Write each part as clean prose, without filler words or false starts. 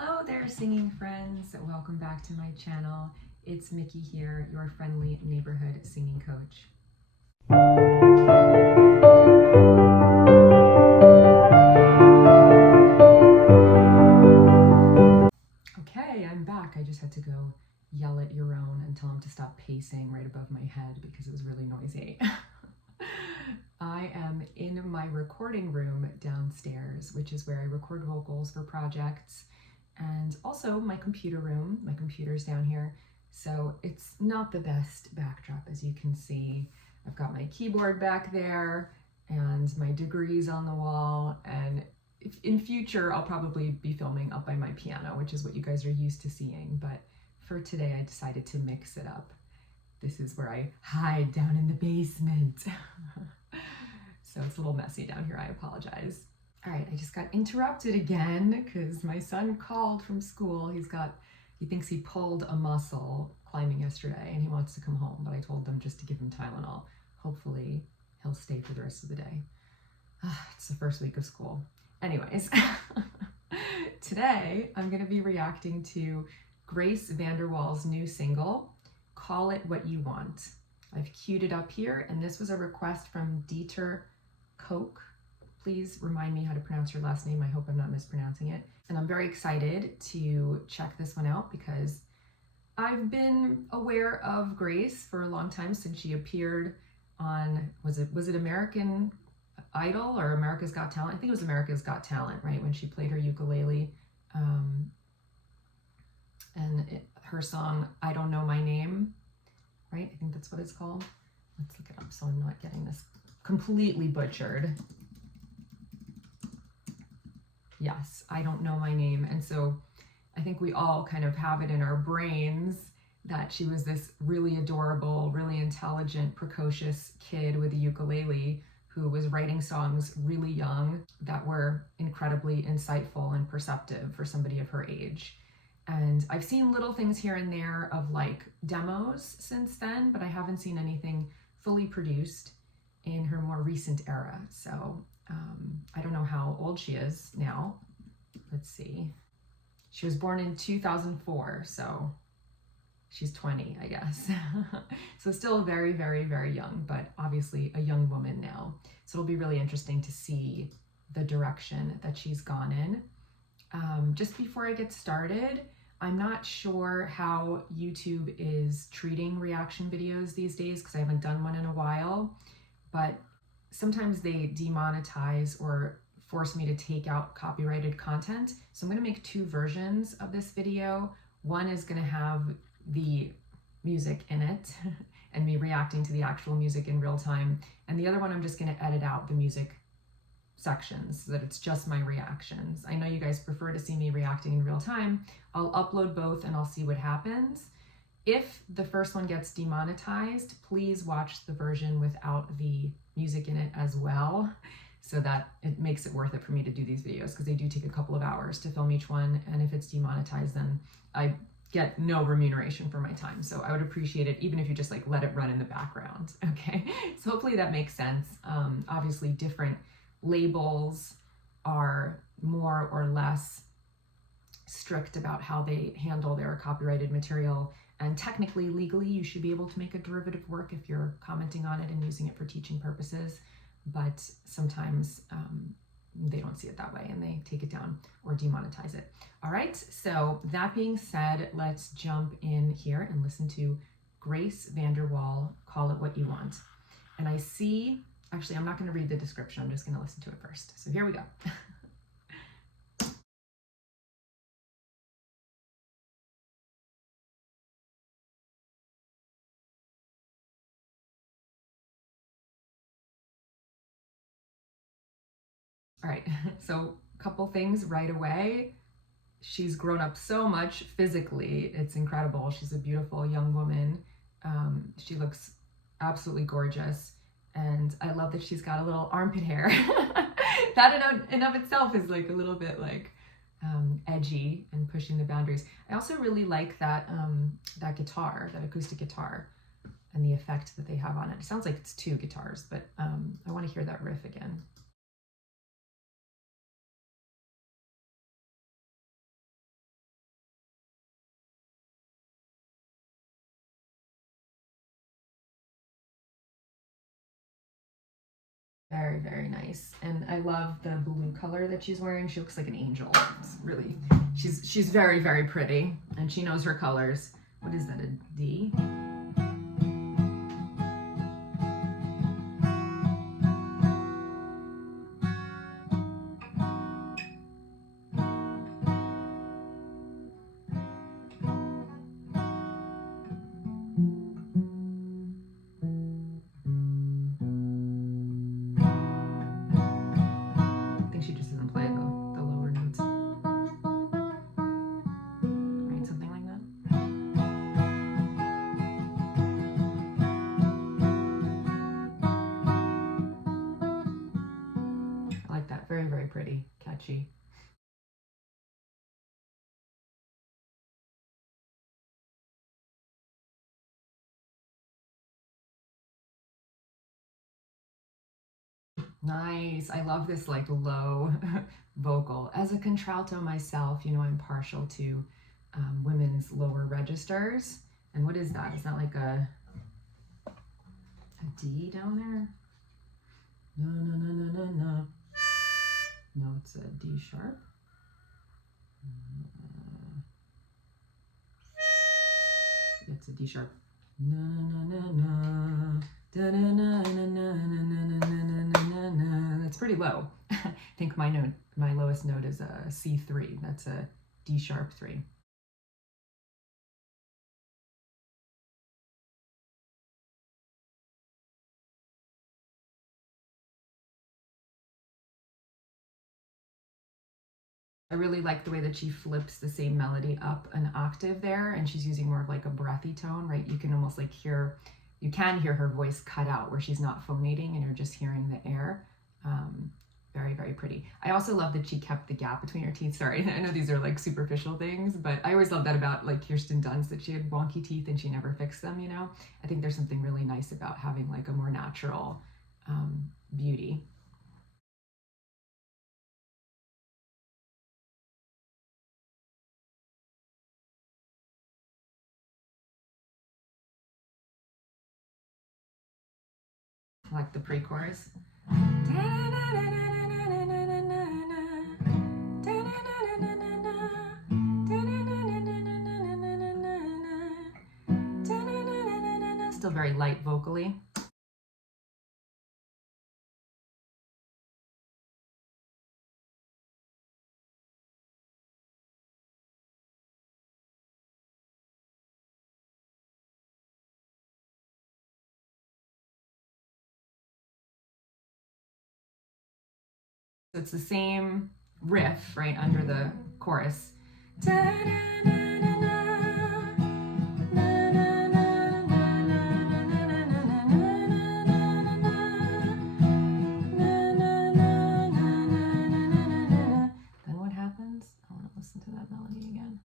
Hello there, singing friends. Welcome back to my channel. It's Mickey here, your friendly neighborhood singing coach. Okay, I'm back. I just had to go yell at Yaron and tell him to stop pacing right above my head because it was really noisy. I am in my recording room downstairs, which is where I record vocals for projects, and also my computer room. My computer's down here, so it's not the best backdrop, as you can see. I've got my keyboard back there and my degrees on the wall, and in future I'll probably be filming up by my piano, which is what you guys are used to seeing, but for today I decided to mix it up. This is where I hide down in the basement. So it's a little messy down here, I apologize. All right, I just got interrupted again because my son called from school. He thinks he pulled a muscle climbing yesterday and he wants to come home, but I told them just to give him Tylenol. Hopefully he'll stay for the rest of the day. It's the first week of school. Anyways, today I'm gonna be reacting to Grace VanderWaal's new single, Call It What You Want. I've queued it up here, and this was a request from Dieter Koch. Please remind me how to pronounce your last name. I hope I'm not mispronouncing it. And I'm very excited to check this one out because I've been aware of Grace for a long time, since she appeared on, was it American Idol or America's Got Talent? I think it was America's Got Talent, right? When she played her ukulele. Her song, I Don't Know My Name, right? I think that's what it's called. Let's look it up so I'm not getting this completely butchered. Yes, I Don't Know My Name. And so I think we all kind of have it in our brains that she was this really adorable, really intelligent, precocious kid with a ukulele who was writing songs really young that were incredibly insightful and perceptive for somebody of her age. And I've seen little things here and there of like demos since then, but I haven't seen anything fully produced in her more recent era. So I don't know how old she is now. Let's see. She was born in 2004, so she's 20, I guess. So still very, very, very young, but obviously a young woman now. So it'll be really interesting to see the direction that she's gone in. Just before I get started, I'm not sure how YouTube is treating reaction videos these days because I haven't done one in a while, but sometimes they demonetize or force me to take out copyrighted content. So I'm going to make two versions of this video. One is going to have the music in it and me reacting to the actual music in real time. And the other one, I'm just going to edit out the music sections so that it's just my reactions. I know you guys prefer to see me reacting in real time. I'll upload both and I'll see what happens. If the first one gets demonetized, please watch the version without the music in it as well, so that it makes it worth it for me to do these videos, because they do take a couple of hours to film each one, and if it's demonetized, then I get no remuneration for my time. So I would appreciate it even if you just like let it run in the background, okay? So hopefully that makes sense. Obviously different labels are more or less strict about how they handle their copyrighted material, and technically, legally, you should be able to make a derivative work if you're commenting on it and using it for teaching purposes, but sometimes they don't see it that way and they take it down or demonetize it. All right, so that being said, let's jump in here and listen to Grace VanderWaal, Call It What You Want. And I see, actually, I'm not going to read the description. I'm just going to listen to it first. So here we go. All right, so a couple things right away. She's grown up so much physically. It's incredible. She's a beautiful young woman. She looks absolutely gorgeous. And I love that she's got a little armpit hair. That in of itself is like a little bit like edgy and pushing the boundaries. I also really like that that guitar, that acoustic guitar, and the effect that they have on it. It sounds like it's two guitars, but I want to hear that riff again. Very, very nice. And I love the blue color that she's wearing. She looks like an angel. It's really, she's very, very pretty, and she knows her colors. What is that, a D? I think she just doesn't play the lower notes. Right, something like that. I like that. Very, very pretty, catchy. Nice. I love this like low vocal. As a contralto myself, you know, I'm partial to women's lower registers. And what is that? Is that like a D down there? No, no, no, no, no, no. No, it's a D sharp. It's a D sharp. Na na na na. Da na na na na na na na na na. That's pretty low. I think my lowest note is a C3. That's a D sharp 3. I really like the way that she flips the same melody up an octave there, and she's using more of like a breathy tone, right? You can almost like you can hear her voice cut out where she's not phonating and you're just hearing the air. Very, very pretty. I also love that she kept the gap between her teeth. Sorry, I know these are like superficial things, but I always love that about like Kirsten Dunst, that she had wonky teeth and she never fixed them, you know? I think there's something really nice about having like a more natural beauty. I like the pre-chorus. Still very light vocally. It's the same riff right under the chorus. Then what happens? I want to listen to that melody again.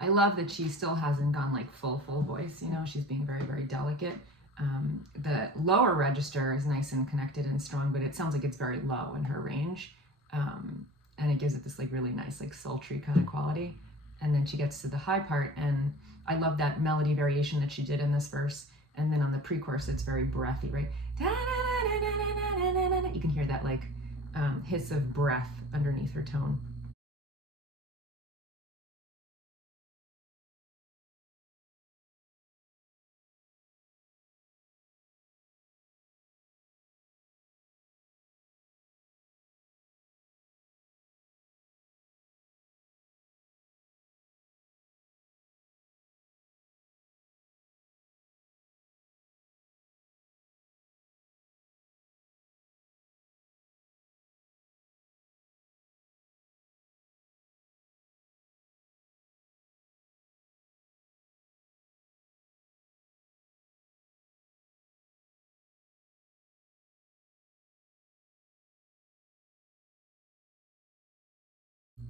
I love that she still hasn't gone like full voice, you know, she's being very, very delicate. The lower register is nice and connected and strong, but it sounds like it's very low in her range. And it gives it this like really nice, like sultry kind of quality. And then she gets to the high part, and I love that melody variation that she did in this verse. And then on the pre-chorus, it's very breathy, right? You can hear that like hiss of breath underneath her tone.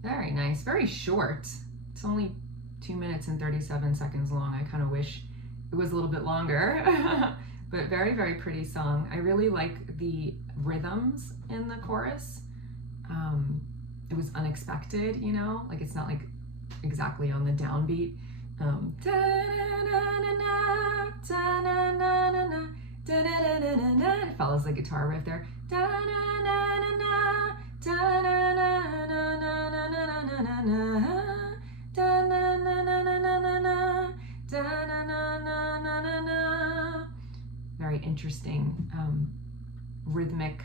Very nice. Very short. It's only 2 minutes and 37 seconds long. I kind of wish it was a little bit longer. But very, very pretty song. I really like the rhythms in the chorus. It was unexpected, you know? Like, it's not like exactly on the downbeat. It follows the guitar riff there. Very interesting rhythmic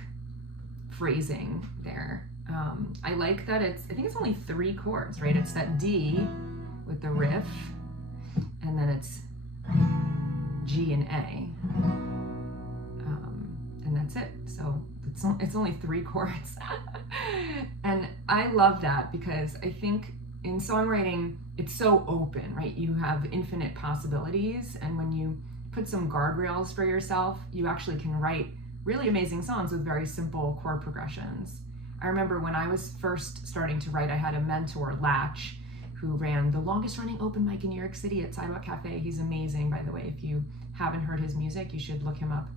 phrasing there. I like that I think it's only 3 chords, right? It's that D with the riff, and then it's G and A, and that's it. So it's only 3 chords. And I love that because I think in songwriting, it's so open, right? You have infinite possibilities, and when you put some guardrails for yourself, you actually can write really amazing songs with very simple chord progressions. I remember when I was first starting to write, I had a mentor, Latch, who ran the longest running open mic in New York City at Sidewalk Cafe. He's amazing, by the way. If you haven't heard his music, you should look him up.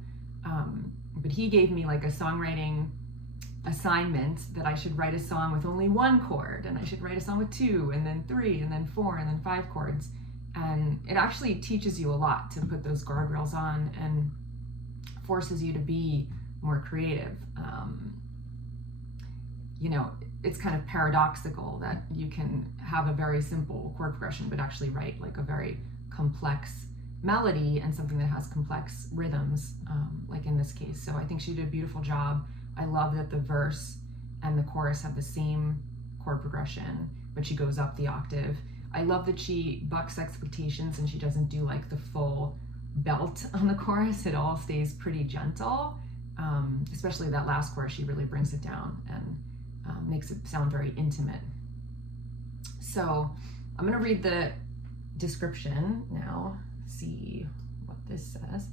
But he gave me like a songwriting assignment that I should write a song with only 1 chord, and I should write a song with 2, and then 3, and then 4, and then 5 chords. And it actually teaches you a lot to put those guardrails on and forces you to be more creative. You know, it's kind of paradoxical that you can have a very simple chord progression but actually write like a very complex melody and something that has complex rhythms, like in this case. So I think she did a beautiful job. I love that the verse and the chorus have the same chord progression, but she goes up the octave. I love that she bucks expectations and she doesn't do like the full belt on the chorus. It all stays pretty gentle, especially that last chorus. She really brings it down and makes it sound very intimate. So I'm going to read the description now, see what this says.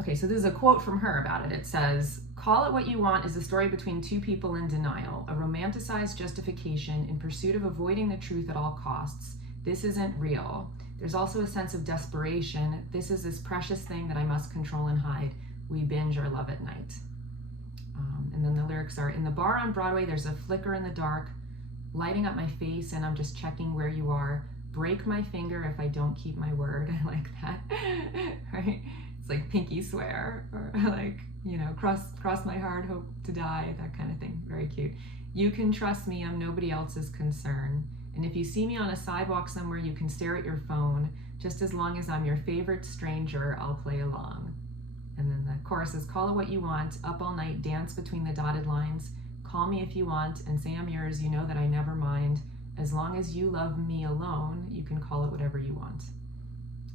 Okay, so this is a quote from her about it. It says, "Call It What You Want is a story between 2 people in denial, a romanticized justification in pursuit of avoiding the truth at all costs. This isn't real. There's also a sense of desperation. This is this precious thing that I must control and hide. We binge our love at night." And then the lyrics are, "In the bar on Broadway, there's a flicker in the dark, lighting up my face, and I'm just checking where you are. Break my finger if I don't keep my word." I like that, right? It's like pinky swear, or like, you know, cross my heart, hope to die, that kind of thing. Very cute. "You can trust me, I'm nobody else's concern. And if you see me on a sidewalk somewhere, you can stare at your phone. Just as long as I'm your favorite stranger, I'll play along." And then the chorus is, "Call it what you want, up all night, dance between the dotted lines. Call me if you want, and say I'm yours, you know that I never mind. As long as you love me alone, you can call it whatever you want."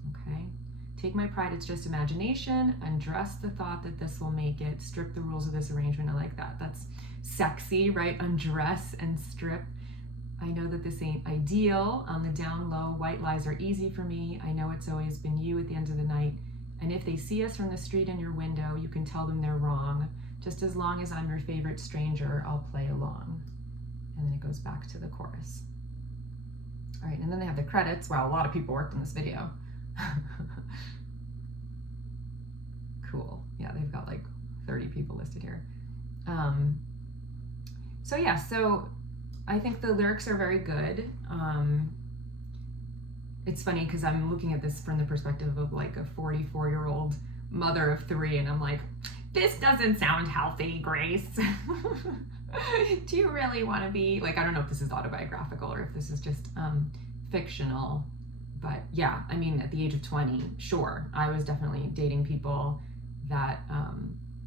Okay. "Take my pride, it's just imagination. Undress the thought that this will make it. Strip the rules of this arrangement." I like that. That's sexy, right? Undress and strip. "I know that this ain't ideal. On the down low, white lies are easy for me. I know it's always been you at the end of the night. And if they see us from the street in your window, you can tell them they're wrong. Just as long as I'm your favorite stranger, I'll play along." And then it goes back to the chorus. All right, and then they have the credits. Wow, a lot of people worked on this video. Cool. Yeah, they've got like 30 people listed here. So yeah, so I think the lyrics are very good. It's funny because I'm looking at this from the perspective of like a 44-year-old mother of 3, and I'm like, this doesn't sound healthy, Grace. Do you really want to be, like, I don't know if this is autobiographical or if this is just fictional, but yeah, I mean, at the age of 20, sure, I was definitely dating people that,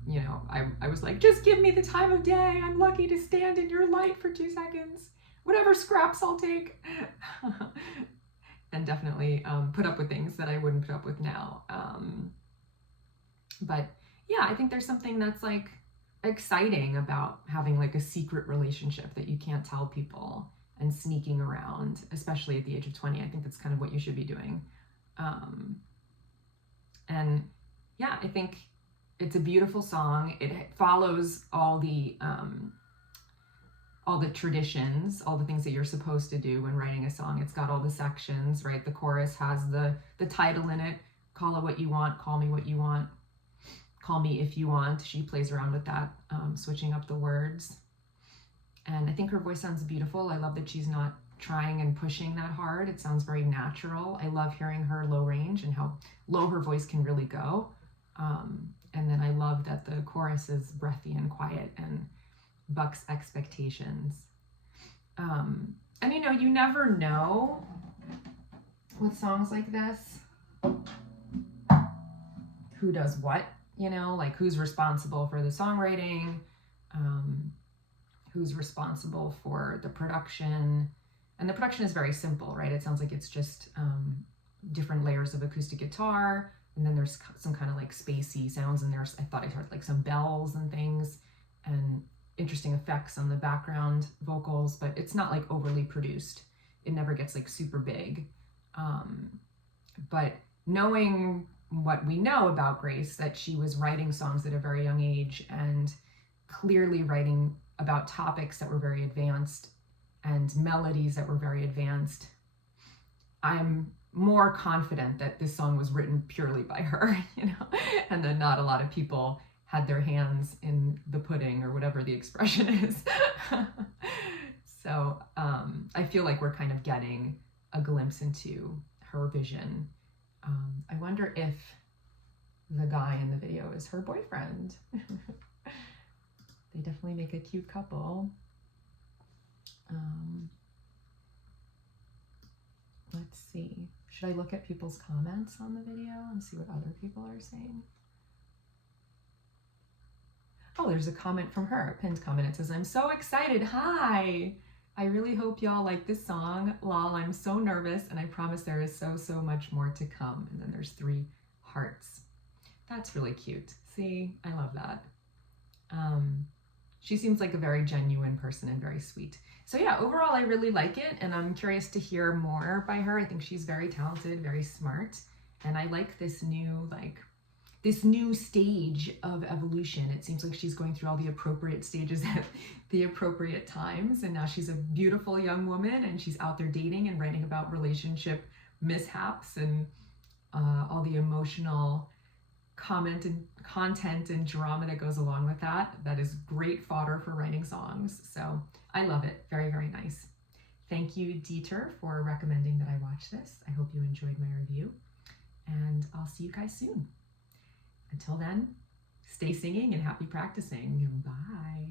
you know, I was like, just give me the time of day. I'm lucky to stand in your light for 2 seconds. Whatever scraps I'll take. And definitely put up with things that I wouldn't put up with now. But yeah, I think there's something that's like exciting about having like a secret relationship that you can't tell people and sneaking around, especially at the age of 20. I think that's kind of what you should be doing. And yeah, I think it's a beautiful song. It follows all all the traditions, all the things that you're supposed to do when writing a song. It's got all the sections, right? The chorus has the title in it. Call it what you want, call me what you want, call me if you want. She plays around with that, switching up the words. And I think her voice sounds beautiful. I love that she's not trying and pushing that hard. It sounds very natural. I love hearing her low range and how low her voice can really go. And then I love that the chorus is breathy and quiet and bucks expectations. And you know, you never know with songs like this who does what, you know, like who's responsible for the songwriting, who's responsible for the production. And the production is very simple, right? It sounds like it's just different layers of acoustic guitar, and then there's some kind of like spacey sounds in there. I thought I heard like some bells and things and interesting effects on the background vocals, but it's not like overly produced. It never gets like super big. But knowing what we know about Grace, that she was writing songs at a very young age and clearly writing about topics that were very advanced and melodies that were very advanced, I'm more confident that this song was written purely by her, you know, and that not a lot of people had their hands in the pudding or whatever the expression is. So I feel like we're kind of getting a glimpse into her vision. I wonder if the guy in the video is her boyfriend. They definitely make a cute couple. Let's see. Should I look at people's comments on the video and see what other people are saying? Oh, there's a comment from her, a pinned comment. It says, "I'm so excited. Hi. I really hope y'all like this song. Lol, I'm so nervous, and I promise there is so much more to come." And then there's 3 hearts. That's really cute. See, I love that. She seems like a very genuine person and very sweet. So yeah, overall, I really like it, and I'm curious to hear more by her. I think she's very talented, very smart, and I like this new stage of evolution. It seems like she's going through all the appropriate stages at the appropriate times, and now she's a beautiful young woman, and she's out there dating and writing about relationship mishaps and all the emotional content and drama that goes along with that. That is great fodder for writing songs. So I love it. Very, very nice. Thank you, Dieter, for recommending that I watch this. I hope you enjoyed my review, and I'll see you guys soon. Until then, stay singing and happy practicing. Bye.